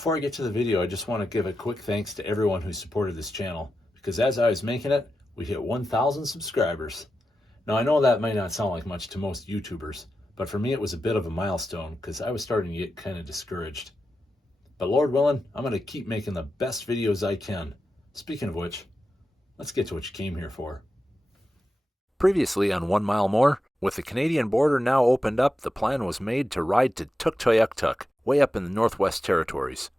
Before I get to the video, I just want to give a quick thanks to everyone who supported this channel, because as I was making it, we hit 1,000 subscribers. Now I know that might not sound like much to most YouTubers, but for me it was a bit of a milestone because I was starting to get kind of discouraged. But Lord willing, I'm going to keep making the best videos I can. Speaking of which, let's get to what you came here for. Previously on 1 Mile More, with the Canadian border now opened up, the plan was made to ride to Tuktoyaktuk, way up in the Northwest Territories.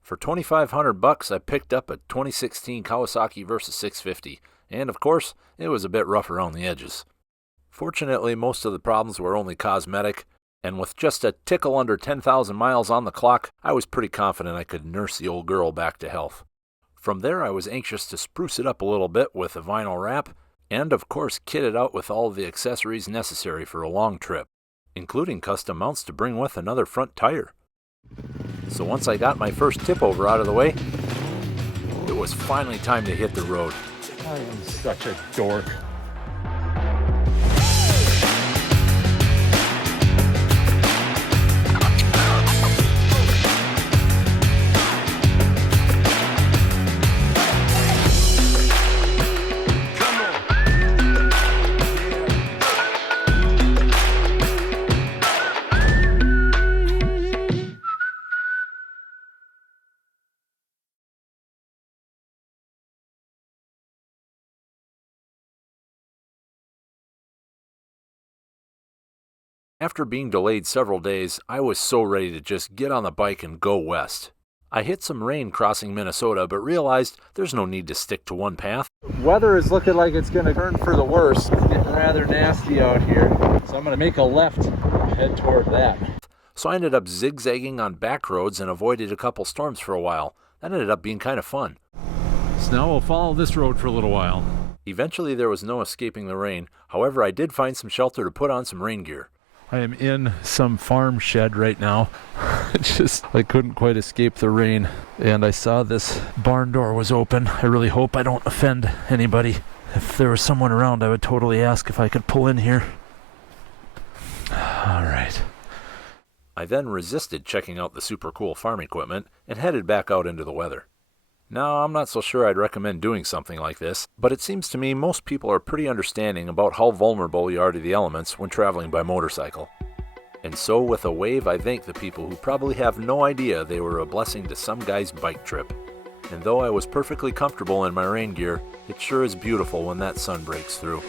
For $2,500 I picked up a 2016 Kawasaki Versys 650, and of course, it was a bit rough around the edges. Fortunately, most of the problems were only cosmetic, and with just a tickle under 10,000 miles on the clock, I was pretty confident I could nurse the old girl back to health. From there, I was anxious to spruce it up a little bit with a vinyl wrap, and of course kit it out with all of the accessories necessary for a long trip, including custom mounts to bring with another front tire. So once I got my first tip over out of the way, it was finally time to hit the road. I am such a dork. After being delayed several days, I was so ready to just get on the bike and go west. I hit some rain crossing Minnesota, but realized there's no need to stick to one path. Weather is looking like it's going to turn for the worse. It's getting rather nasty out here, so I'm going to make a left and head toward that. So I ended up zigzagging on back roads and avoided a couple storms for a while. That ended up being kind of fun. So now we'll follow this road for a little while. Eventually there was no escaping the rain. However, I did find some shelter to put on some rain gear. I am in some farm shed right now. I couldn't quite escape the rain, and I saw this barn door was open. I really hope I don't offend anybody. If there was someone around, I would totally ask if I could pull in here. All right. I then resisted checking out the super cool farm equipment and headed back out into the weather. Now, I'm not so sure I'd recommend doing something like this, but it seems to me most people are pretty understanding about how vulnerable you are to the elements when traveling by motorcycle. And so with a wave, I thank the people who probably have no idea they were a blessing to some guy's bike trip. And though I was perfectly comfortable in my rain gear, it sure is beautiful when that sun breaks through.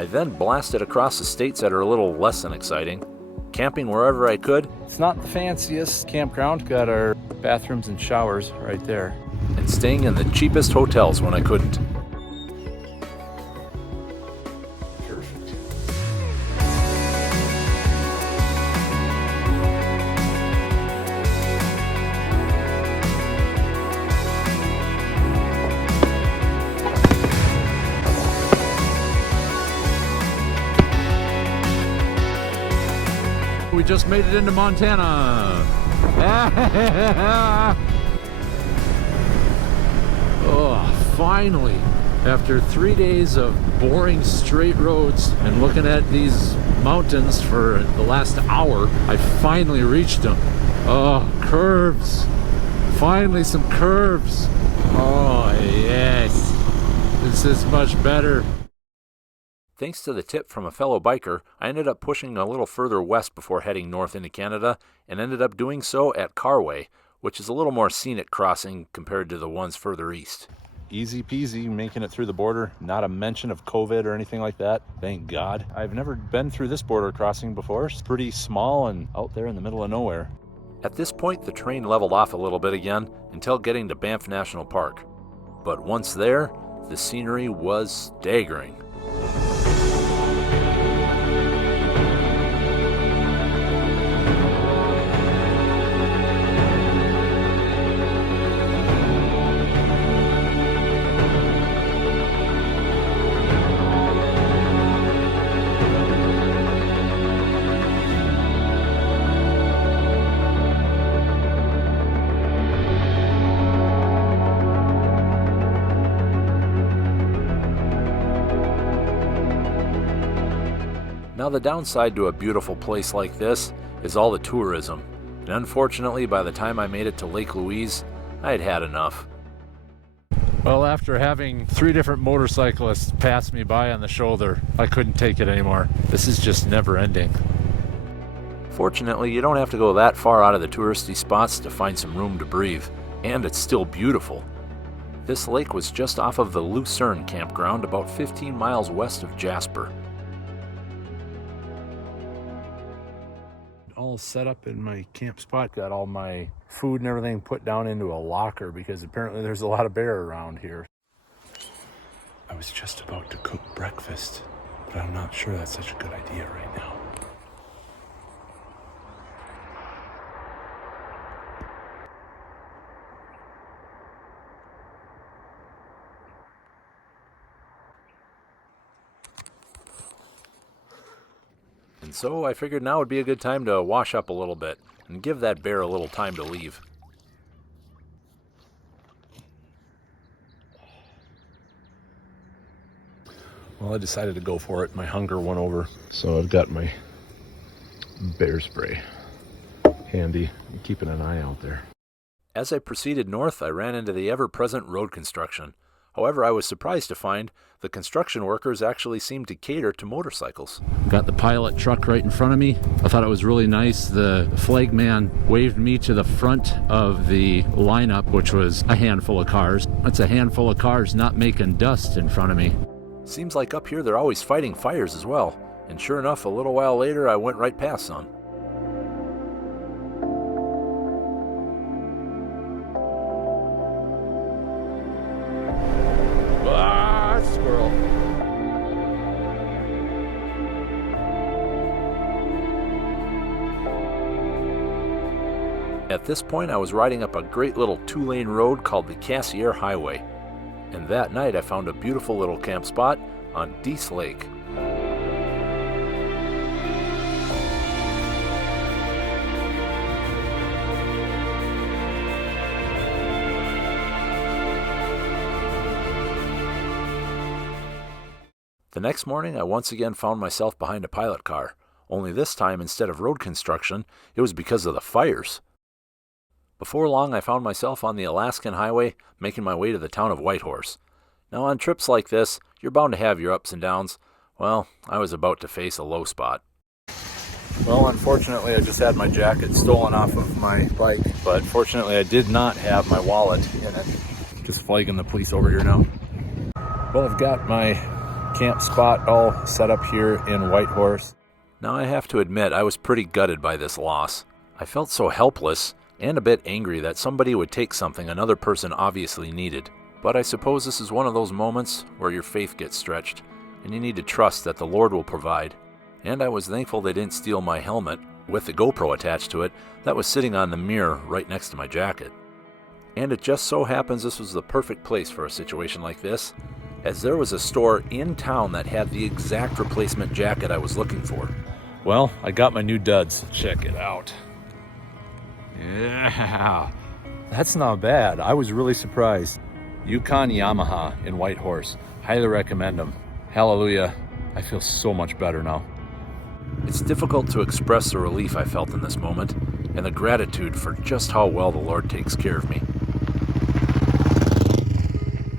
I then blasted across the states that are a little less than exciting, camping wherever I could. It's not the fanciest campground, got our bathrooms and showers right there, and staying in the cheapest hotels when I couldn't. Perfect. We just made it into Montana. Oh, finally. After 3 days of boring straight roads and looking at these mountains for the last hour, I finally reached them. Oh, curves. Finally some curves. Oh, yes. This is much better. Thanks to the tip from a fellow biker, I ended up pushing a little further west before heading north into Canada, and ended up doing so at Carway, which is a little more scenic crossing compared to the ones further east. Easy peasy making it through the border, not a mention of COVID or anything like that, thank God. I've never been through this border crossing before. It's pretty small and out there in the middle of nowhere. At this point, the train leveled off a little bit again until getting to Banff National Park. But once there, the scenery was staggering. Now the downside to a beautiful place like this is all the tourism, and unfortunately by the time I made it to Lake Louise, I had had enough. Well, after having 3 different motorcyclists pass me by on the shoulder, I couldn't take it anymore. This is just never ending. Fortunately, you don't have to go that far out of the touristy spots to find some room to breathe, and it's still beautiful. This lake was just off of the Lucerne campground about 15 miles west of Jasper. All set up in my camp spot, got all my food and everything put down into a locker because apparently there's a lot of bear around here. I was just about to cook breakfast, but I'm not sure that's such a good idea right now. And so I figured now would be a good time to wash up a little bit and give that bear a little time to leave. Well, I decided to go for it. My hunger went over, so I've got my bear spray handy. I'm keeping an eye out there. As I proceeded north, I ran into the ever-present road construction. However, I was surprised to find the construction workers actually seemed to cater to motorcycles. Got the pilot truck right in front of me. I thought it was really nice. The flag man waved me to the front of the lineup, which was a handful of cars. That's a handful of cars not making dust in front of me. Seems like up here they're always fighting fires as well. And sure enough, a little while later, I went right past some. Squirrel. At this point, I was riding up a great little 2-lane road called the Cassier Highway. And that night, I found a beautiful little camp spot on Dease Lake. The next morning, I once again found myself behind a pilot car, only this time, instead of road construction, it was because of the fires. Before long, I found myself on the Alaskan Highway, making my way to the town of Whitehorse. Now, on trips like this, you're bound to have your ups and downs. Well, I was about to face a low spot. Well, unfortunately, I just had my jacket stolen off of my bike, but fortunately, I did not have my wallet in it. Just flagging the police over here now. Well, I've got my camp spot all set up here in Whitehorse. Now I have to admit I was pretty gutted by this loss. I felt so helpless and a bit angry that somebody would take something another person obviously needed. But I suppose this is one of those moments where your faith gets stretched and you need to trust that the Lord will provide. And I was thankful they didn't steal my helmet with the GoPro attached to it that was sitting on the mirror right next to my jacket. And it just so happens this was the perfect place for a situation like this, as there was a store in town that had the exact replacement jacket I was looking for. Well, I got my new duds. Check it out. Yeah, that's not bad. I was really surprised. Yukon Yamaha in Whitehorse. Highly recommend them. Hallelujah. I feel so much better now. It's difficult to express the relief I felt in this moment and the gratitude for just how well the Lord takes care of me.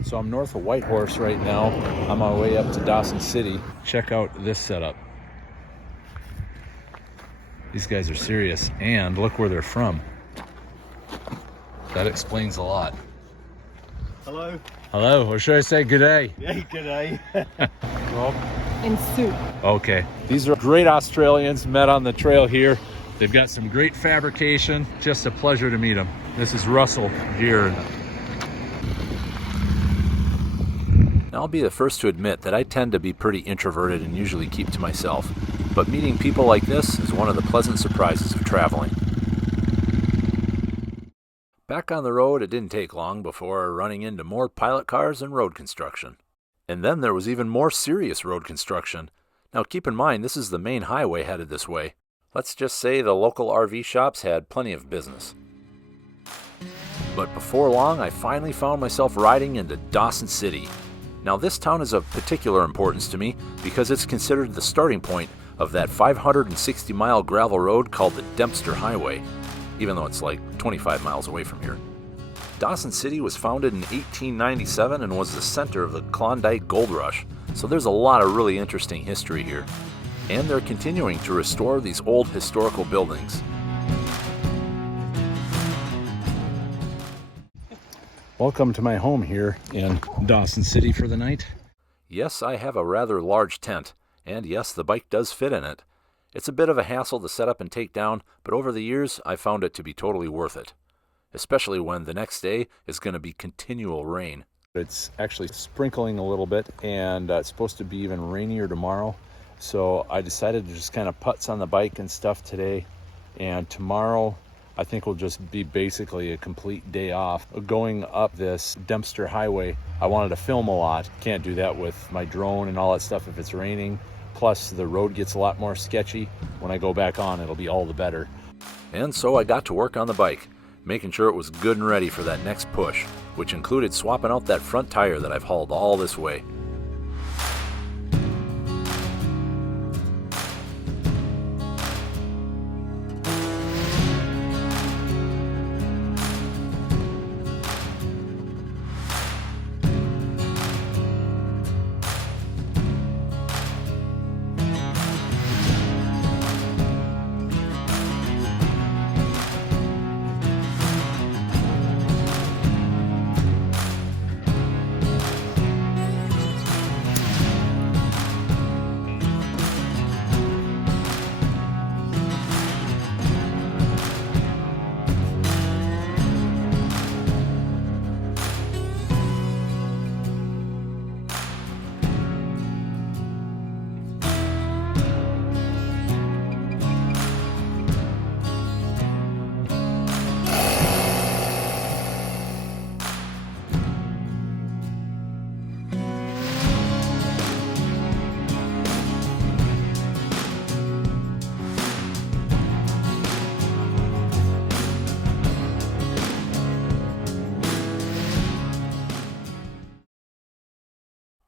So I'm north of Whitehorse right now, on my way up to Dawson City. Check out this setup. These guys are serious, and look where they're from. That explains a lot. Hello. Hello, or should I say good day? Yeah, good day. Rob? And soup. Okay. These are great Australians met on the trail here. They've got some great fabrication. Just a pleasure to meet them. This is Russell here. I'll be the first to admit that I tend to be pretty introverted and usually keep to myself, but meeting people like this is one of the pleasant surprises of traveling. Back on the road, it didn't take long before running into more pilot cars and road construction. And then there was even more serious road construction. Now keep in mind, this is the main highway headed this way. Let's just say the local RV shops had plenty of business. But before long, I finally found myself riding into Dawson City. Now this town is of particular importance to me because it's considered the starting point of that 560-mile gravel road called the Dempster Highway, even though it's like 25 miles away from here. Dawson City was founded in 1897 and was the center of the Klondike Gold Rush, so there's a lot of really interesting history here. And they're continuing to restore these old historical buildings. Welcome to my home here in Dawson City for the night. Yes, I have a rather large tent, and yes, the bike does fit in it. It's a bit of a hassle to set up and take down, but over the years, I found it to be totally worth it. Especially when the next day is going to be continual rain. It's actually sprinkling a little bit, and it's supposed to be even rainier tomorrow. So I decided to just kind of putz on the bike and stuff today, and tomorrow I think will just be basically a complete day off. Going up this Dempster Highway, I wanted to film a lot. Can't do that with my drone and all that stuff if it's raining. Plus the road gets a lot more sketchy. When I go back on, it'll be all the better. And so I got to work on the bike, making sure it was good and ready for that next push, which included swapping out that front tire that I've hauled all this way.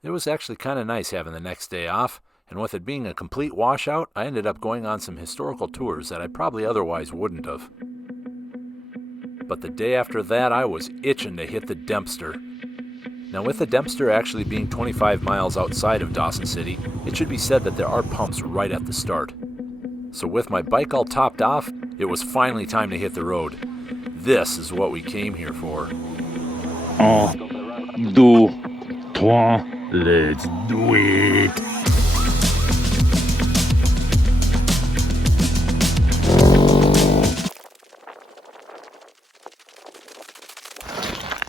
It was actually kind of nice having the next day off, and with it being a complete washout, I ended up going on some historical tours that I probably otherwise wouldn't have. But the day after that, I was itching to hit the Dempster. Now, with the Dempster actually being 25 miles outside of Dawson City, it should be said that there are pumps right at the start. So with my bike all topped off, it was finally time to hit the road. This is what we came here for. 1, 2, 3, let's do it!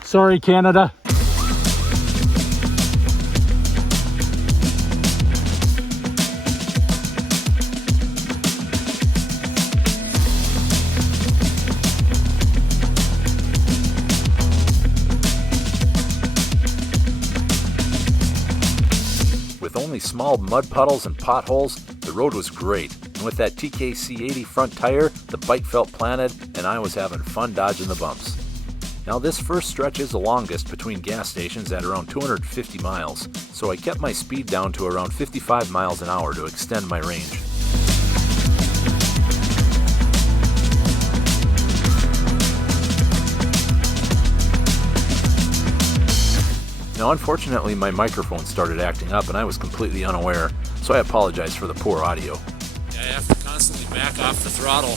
Sorry, Canada. With only small mud puddles and potholes, the road was great, and with that TKC 80 front tire, the bike felt planted, and I was having fun dodging the bumps. Now this first stretch is the longest between gas stations at around 250 miles, so I kept my speed down to around 55 miles an hour to extend my range. Now unfortunately my microphone started acting up and I was completely unaware, so I apologize for the poor audio. I have to constantly back off the throttle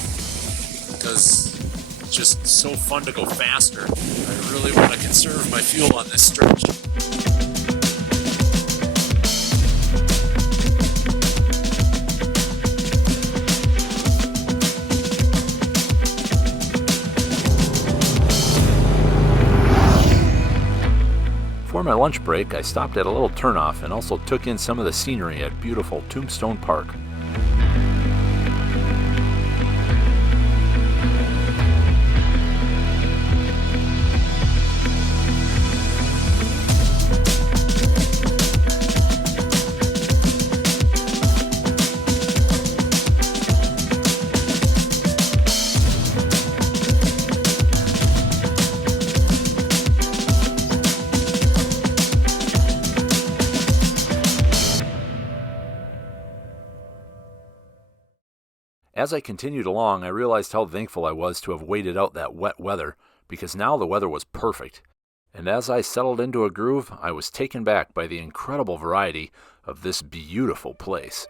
because it's just so fun to go faster. I really want to conserve my fuel on this stretch. For my lunch break, I stopped at a little turnoff and also took in some of the scenery at beautiful Tombstone Park. As I continued along, I realized how thankful I was to have waited out that wet weather, because now the weather was perfect. And as I settled into a groove, I was taken back by the incredible variety of this beautiful place.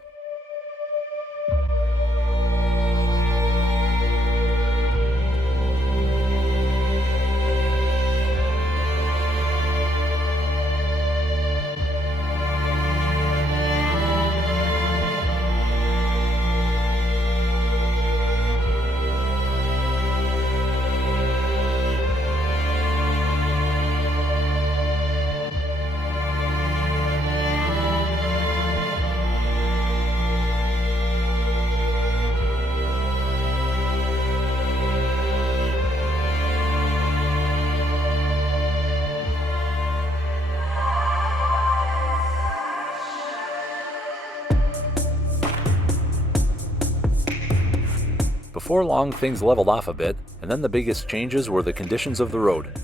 Before long, things leveled off a bit, and then the biggest changes were the conditions of the road.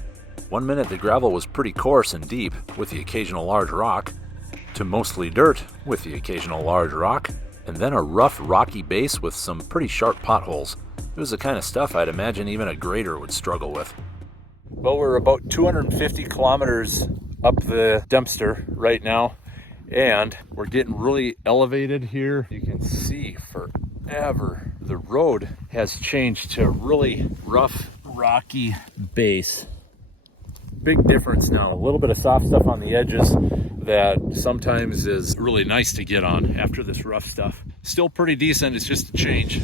One minute the gravel was pretty coarse and deep, with the occasional large rock, to mostly dirt, with the occasional large rock, and then a rough, rocky base with some pretty sharp potholes. It was the kind of stuff I'd imagine even a grader would struggle with. Well, we're about 250 kilometers up the Dempster right now, and we're getting really elevated here. You can see forever the road has changed to a really rough, rocky base. Big difference now. A little bit of soft stuff on the edges that sometimes is really nice to get on after this rough stuff. Still pretty decent, it's just a change.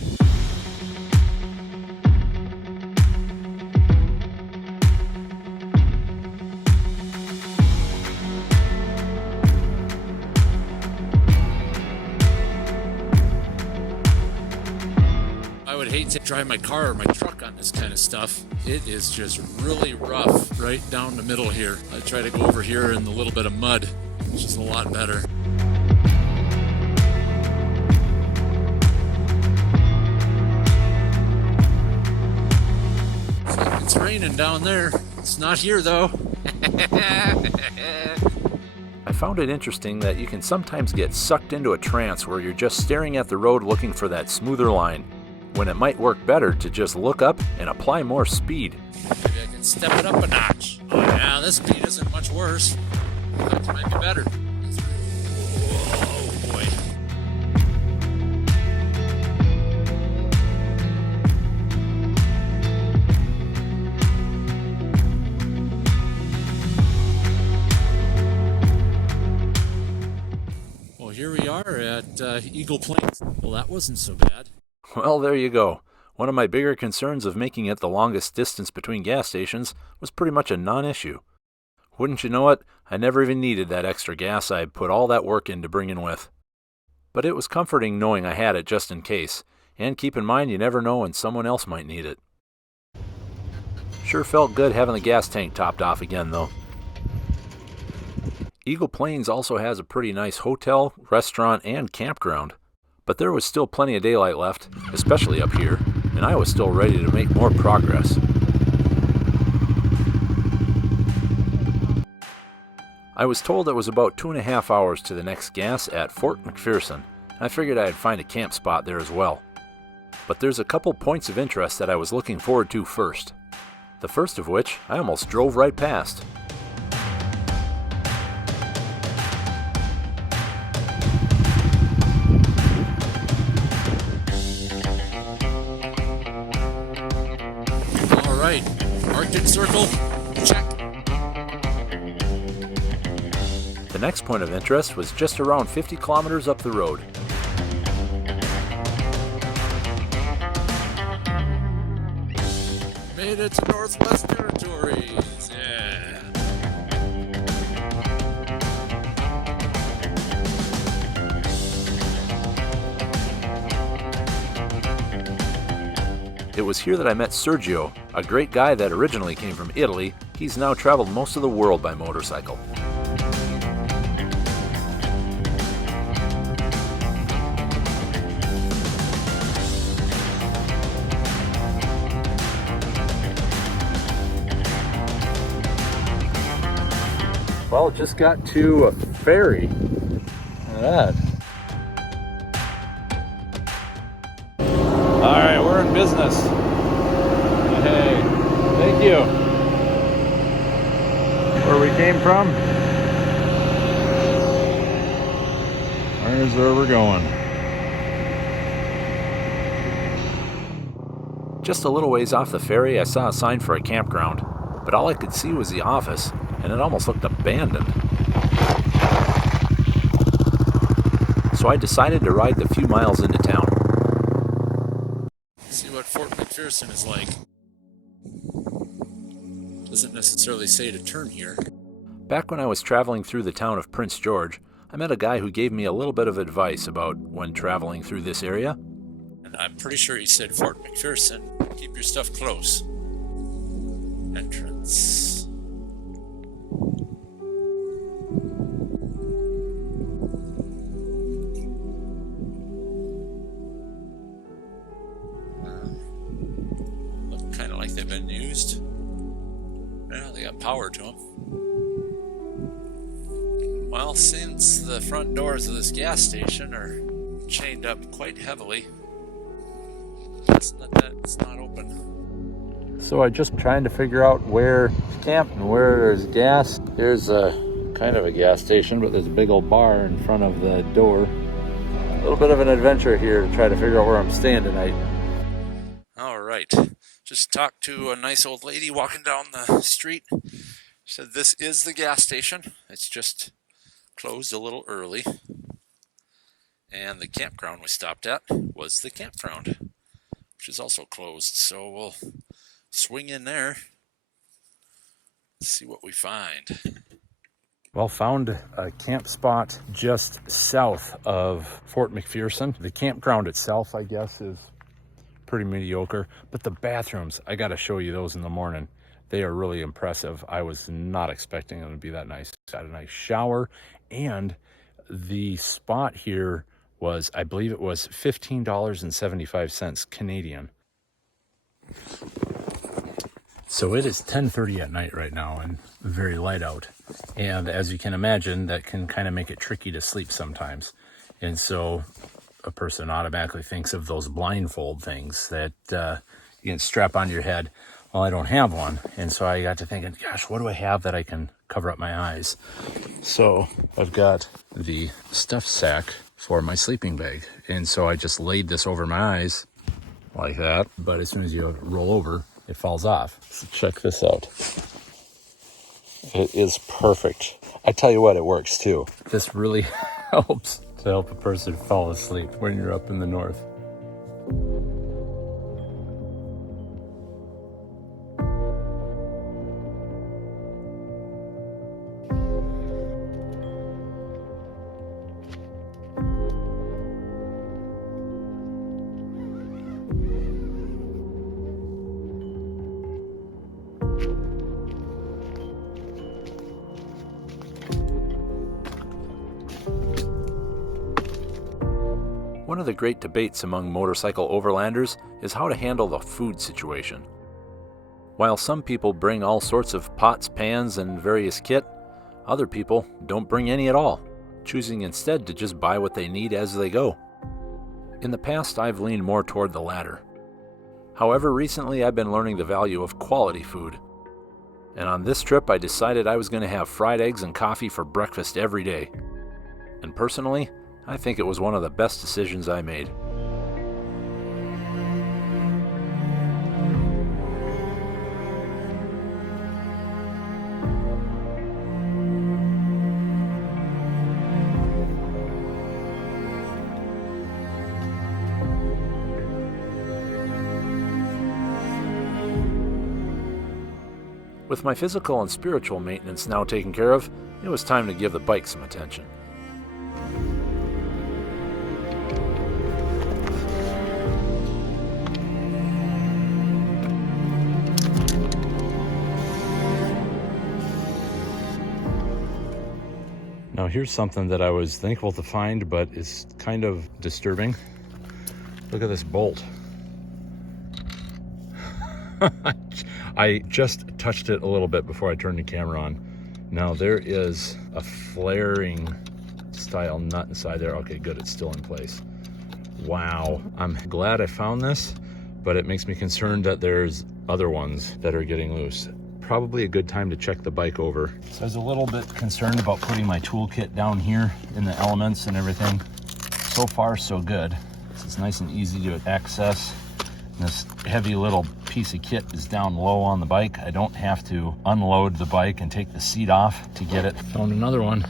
I would hate to drive my car or my truck on this kind of stuff. It is just really rough right down the middle here. I try to go over here in a little bit of mud, which is a lot better. It's raining down there. It's not here though. I found it interesting that you can sometimes get sucked into a trance where you're just staring at the road looking for that smoother line, when it might work better to just look up and apply more speed. Maybe I can step it up a notch. Oh yeah, this speed isn't much worse. That might be better. Oh boy. Well, here we are at Eagle Plains. Well, that wasn't so bad. Well, there you go. One of my bigger concerns of making it the longest distance between gas stations was pretty much a non-issue. Wouldn't you know it, I never even needed that extra gas I put all that work into bringing with. But it was comforting knowing I had it just in case, and keep in mind you never know when someone else might need it. Sure felt good having the gas tank topped off again though. Eagle Plains also has a pretty nice hotel, restaurant, and campground. But there was still plenty of daylight left, especially up here, and I was still ready to make more progress. I was told it was about 2.5 hours to the next gas at Fort McPherson. I figured I'd find a camp spot there as well. But there's a couple points of interest that I was looking forward to first. The first of which I almost drove right past. Right, Arctic Circle, check. The next point of interest was just around 50 kilometers up the road. Made it to Northwest Territories, yeah. It was here that I met Sergio, a great guy that originally came from Italy. He's now traveled most of the world by motorcycle. Well, just got to a ferry. Look at that. we're in business. Hey, thank you. Where we came from, there's where we're going. Just a little ways off the ferry, I saw a sign for a campground, but all I could see was the office, and it almost looked abandoned. So I decided to ride the few miles into town. See what Fort McPherson is like. Doesn't necessarily say to turn here. Back when I was traveling through the town of Prince George, I met a guy who gave me a little bit of advice about when traveling through this area. And I'm pretty sure he said, Fort McPherson, keep your stuff close. Entrance. Look kind of like they've been used. Yeah, they got power to them. Well, since the front doors of this gas station are chained up quite heavily, it's not open. So I'm just trying to figure out where to camp and where there's gas. Here's a kind of a gas station, but there's a big old bar in front of the door. A little bit of an adventure here to try to figure out where I'm staying tonight. All right. Just talked to a nice old lady walking down the street. She said this is the gas station. It's just closed a little early. And the campground we stopped at was the campground, which is also closed. So we'll swing in there, see what we find. Well, found a camp spot just south of Fort McPherson. The campground itself, I guess, is pretty mediocre, but the bathrooms, I got to show you those in the morning. They are really impressive. I was not expecting them to be that nice. Got a nice shower, and the spot here was, I believe it was $15.75 Canadian. So it is 10:30 at night right now and very light out. And as you can imagine, that can kind of make it tricky to sleep sometimes. And so a person automatically thinks of those blindfold things that you can strap on your head. Well, I don't have one. And so I got to thinking, gosh, what do I have that I can cover up my eyes? So I've got the stuff sack for my sleeping bag. And so I just laid this over my eyes like that. But as soon as you roll over, it falls off. So check this out. It is perfect. I tell you what, it works too. This really helps to help a person fall asleep when you're up in the north. One of the great debates among motorcycle overlanders is how to handle the food situation. While some people bring all sorts of pots, pans, and various kit, other people don't bring any at all, choosing instead to just buy what they need as they go. In the past, I've leaned more toward the latter. However, recently I've been learning the value of quality food. And on this trip, I decided I was going to have fried eggs and coffee for breakfast every day. And personally, I think it was one of the best decisions I made. With my physical and spiritual maintenance now taken care of, it was time to give the bike some attention. Now here's something that I was thankful to find, but is kind of disturbing. Look at this bolt. I just touched it a little bit before I turned the camera on. Now there is a flaring style nut inside there. Okay, good, it's still in place. Wow, I'm glad I found this, but it makes me concerned that there's other ones that are getting loose. Probably a good time to check the bike over. So I was a little bit concerned about putting my toolkit down here in the elements and everything. So far, so good. It's nice and easy to access. And this heavy little piece of kit is down low on the bike. I don't have to unload the bike and take the seat off to get it. Found another one.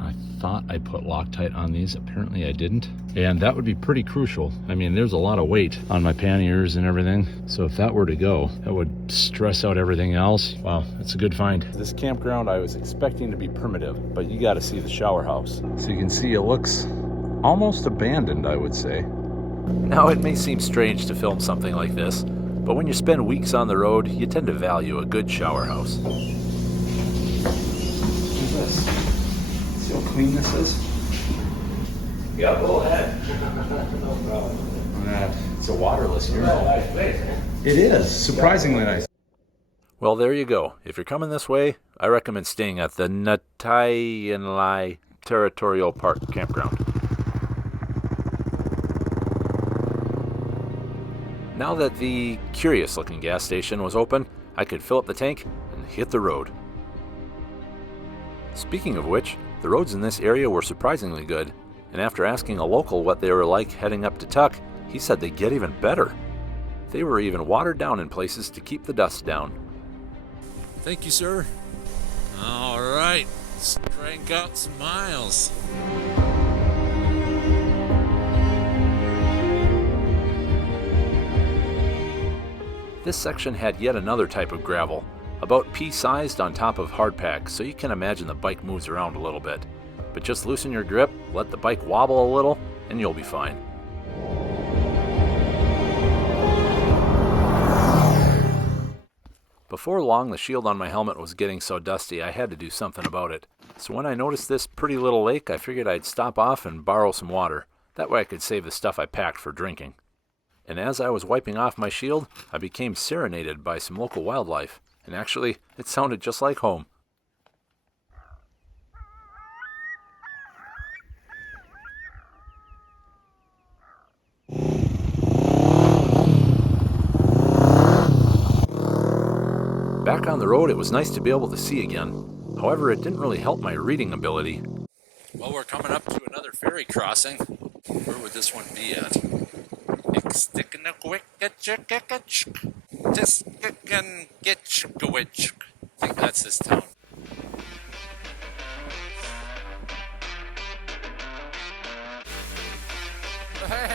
I thought I put Loctite on these. Apparently I didn't. And that would be pretty crucial. I mean, there's a lot of weight on my panniers and everything. So if that were to go, that would stress out everything else. Wow, it's a good find. This campground I was expecting to be primitive, but you got to see the shower house. So you can see it looks almost abandoned, I would say. Now, it may seem strange to film something like this, but when you spend weeks on the road, you tend to value a good shower house. Look at this. See how clean this is? Yeah, go ahead. No problem. It's a waterless urinal. It is, surprisingly nice. Well, there you go. If you're coming this way, I recommend staying at the Natayanlai Territorial Park Campground. Now that the curious-looking gas station was open, I could fill up the tank and hit the road. Speaking of which, the roads in this area were surprisingly good, and after asking a local what they were like heading up to Tuk, he said they get even better. They were even watered down in places to keep the dust down. Thank you, sir. All right, let's crank out some miles. This section had yet another type of gravel, about pea-sized on top of hardpack, so you can imagine the bike moves around a little bit. But just loosen your grip, let the bike wobble a little, and you'll be fine. Before long, the shield on my helmet was getting so dusty I had to do something about it. So when I noticed this pretty little lake, I figured I'd stop off and borrow some water. That way I could save the stuff I packed for drinking. And as I was wiping off my shield, I became serenaded by some local wildlife. And actually, it sounded just like home. Back on the road, it was nice to be able to see again. However, it didn't really help my reading ability. Well, we're coming up to another ferry crossing. Where would this one be at? I think that's this town.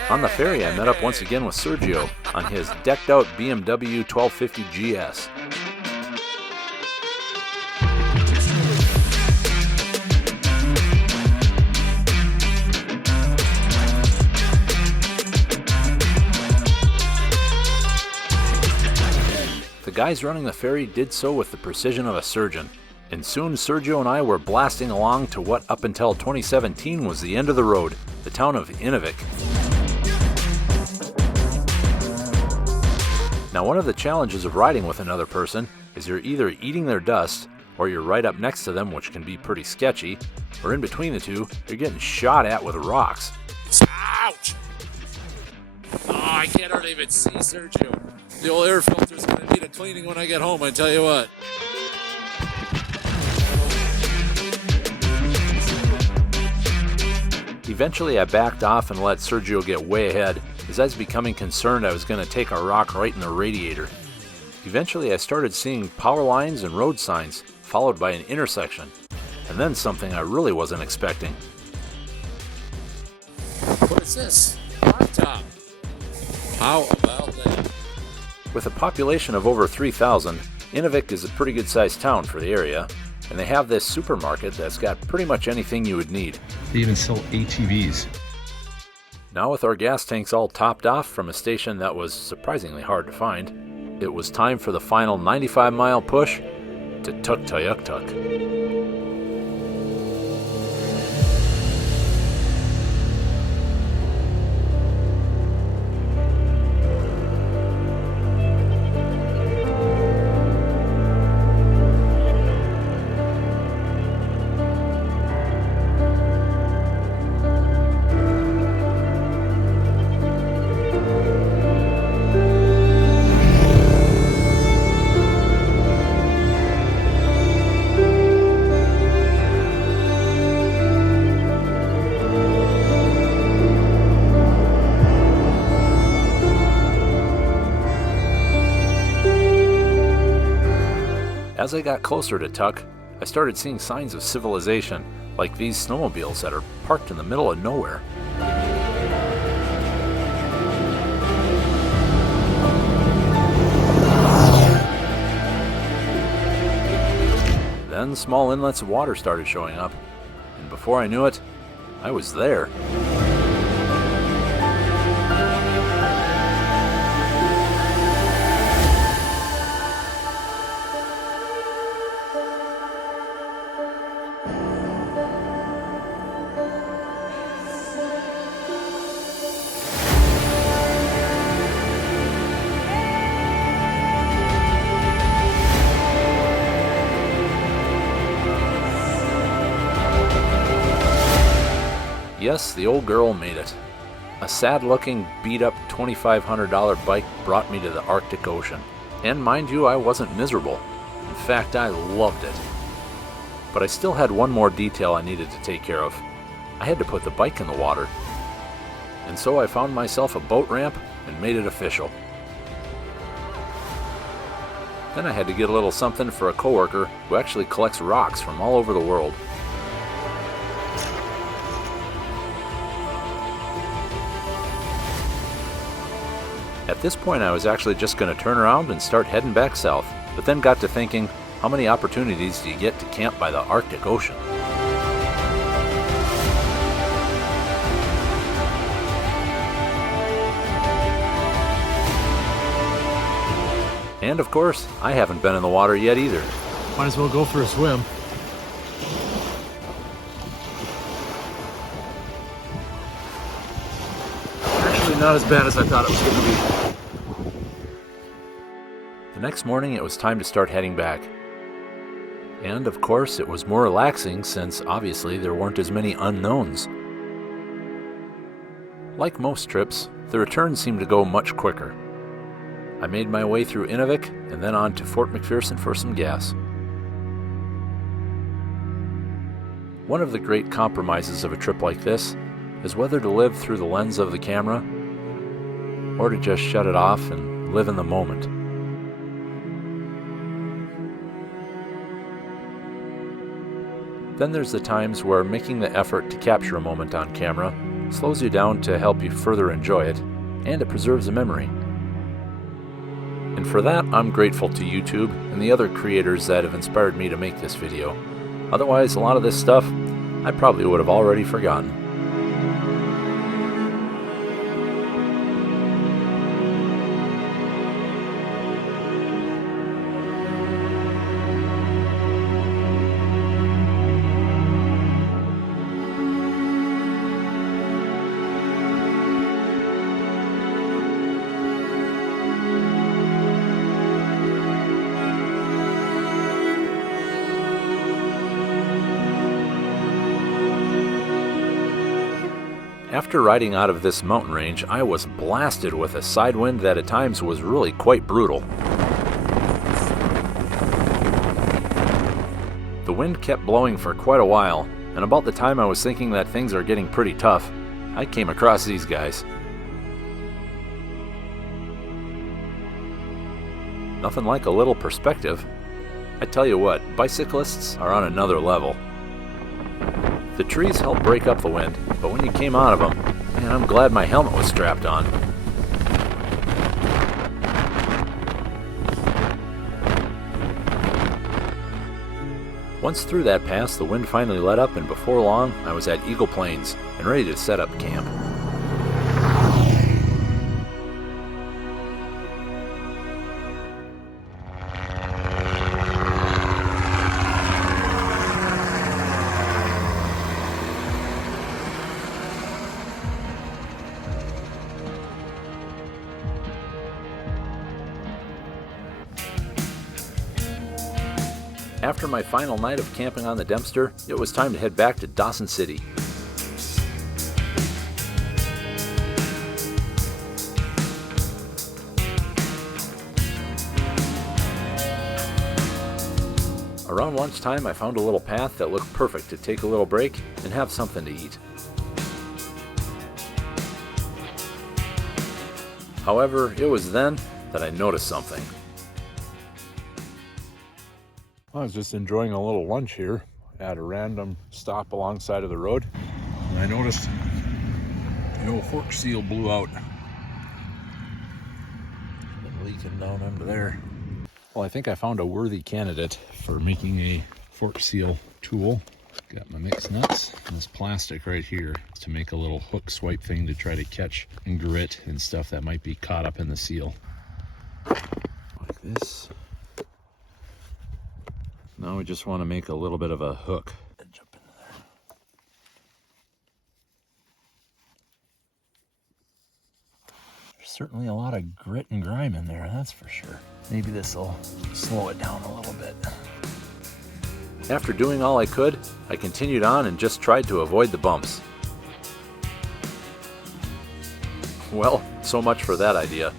On the ferry, I met up once again with Sergio on his decked-out BMW 1250 GS. The guys running the ferry did so with the precision of a surgeon, and soon Sergio and I were blasting along to what up until 2017 was the end of the road, the town of Inuvik. Now, one of the challenges of riding with another person is you're either eating their dust, or you're right up next to them, which can be pretty sketchy, or in between the two, you're getting shot at with rocks. Ouch! Oh, I can't hardly even see Sergio. The old air filter's going to need a cleaning when I get home, I tell you what. Eventually, I backed off and let Sergio get way ahead, as I was becoming concerned I was going to take a rock right in the radiator. Eventually, I started seeing power lines and road signs, followed by an intersection, and then something I really wasn't expecting. What is this? Hot top. How about that? With a population of over 3,000, Inuvik is a pretty good sized town for the area, and they have this supermarket that's got pretty much anything you would need. They even sell ATVs. Now, with our gas tanks all topped off from a station that was surprisingly hard to find, it was time for the final 95-mile push to Tuktoyaktuk. As I got closer to Tuk, I started seeing signs of civilization, like these snowmobiles that are parked in the middle of nowhere. Then small inlets of water started showing up, and before I knew it, I was there. Yes, the old girl made it. A sad-looking, beat-up $2,500 bike brought me to the Arctic Ocean. And mind you, I wasn't miserable. In fact, I loved it. But I still had one more detail I needed to take care of. I had to put the bike in the water. And so I found myself a boat ramp and made it official. Then I had to get a little something for a coworker who actually collects rocks from all over the world. At this point, I was actually just going to turn around and start heading back south, but then got to thinking, how many opportunities do you get to camp by the Arctic Ocean? And of course, I haven't been in the water yet either. Might as well go for a swim. Actually, not as bad as I thought it was going to be. The next morning, it was time to start heading back. And of course, it was more relaxing since obviously there weren't as many unknowns. Like most trips, the return seemed to go much quicker. I made my way through Inuvik and then on to Fort McPherson for some gas. One of the great compromises of a trip like this is whether to live through the lens of the camera or to just shut it off and live in the moment. Then there's the times where making the effort to capture a moment on camera slows you down to help you further enjoy it, and it preserves a memory. And for that, I'm grateful to YouTube and the other creators that have inspired me to make this video. Otherwise, a lot of this stuff I probably would have already forgotten. After riding out of this mountain range, I was blasted with a side wind that at times was really quite brutal. The wind kept blowing for quite a while, and about the time I was thinking that things are getting pretty tough, I came across these guys. Nothing like a little perspective. I tell you what, bicyclists are on another level. The trees helped break up the wind, but when you came out of them, man, I'm glad my helmet was strapped on. Once through that pass, the wind finally let up, and before long, I was at Eagle Plains and ready to set up camp. After my final night of camping on the Dempster, it was time to head back to Dawson City. Around lunchtime, I found a little path that looked perfect to take a little break and have something to eat. However, it was then that I noticed something. I was just enjoying a little lunch here at a random stop alongside of the road, and I noticed the old fork seal blew out. Been leaking down under there. Well, I think I found a worthy candidate for making a fork seal tool. Got my mixed nuts and this plastic right here to make a little hook swipe thing to try to catch and grit and stuff that might be caught up in the seal. Like this. Now we just want to make a little bit of a hook. Jump into there. There's certainly a lot of grit and grime in there, that's for sure. Maybe this will slow it down a little bit. After doing all I could, I continued on and just tried to avoid the bumps. Well, so much for that idea.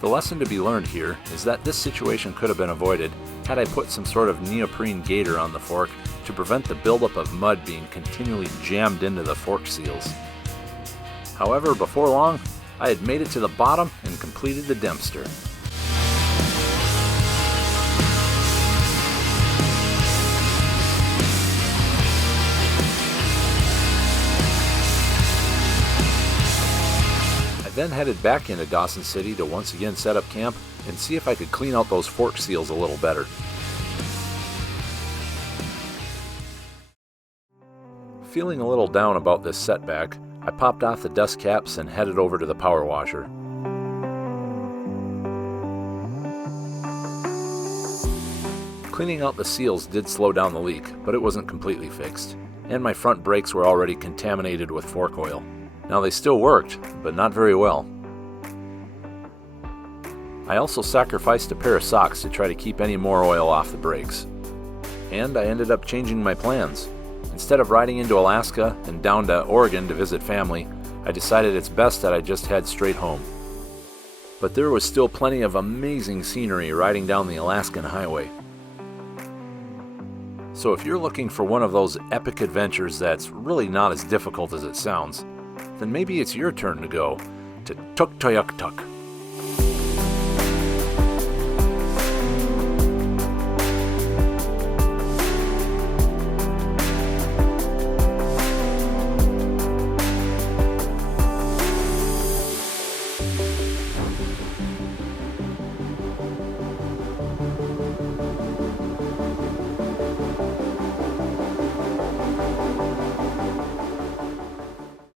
The lesson to be learned here is that this situation could have been avoided had I put some sort of neoprene gaiter on the fork to prevent the buildup of mud being continually jammed into the fork seals. However, before long, I had made it to the bottom and completed the Dempster. Then headed back into Dawson City to once again set up camp and see if I could clean out those fork seals a little better. Feeling a little down about this setback, I popped off the dust caps and headed over to the power washer. Cleaning out the seals did slow down the leak, but it wasn't completely fixed, and my front brakes were already contaminated with fork oil. Now they still worked, but not very well. I also sacrificed a pair of socks to try to keep any more oil off the brakes. And I ended up changing my plans. Instead of riding into Alaska and down to Oregon to visit family, I decided it's best that I just head straight home. But there was still plenty of amazing scenery riding down the Alaskan highway. So if you're looking for one of those epic adventures that's really not as difficult as it sounds, then maybe it's your turn to go to Tuktoyaktuk.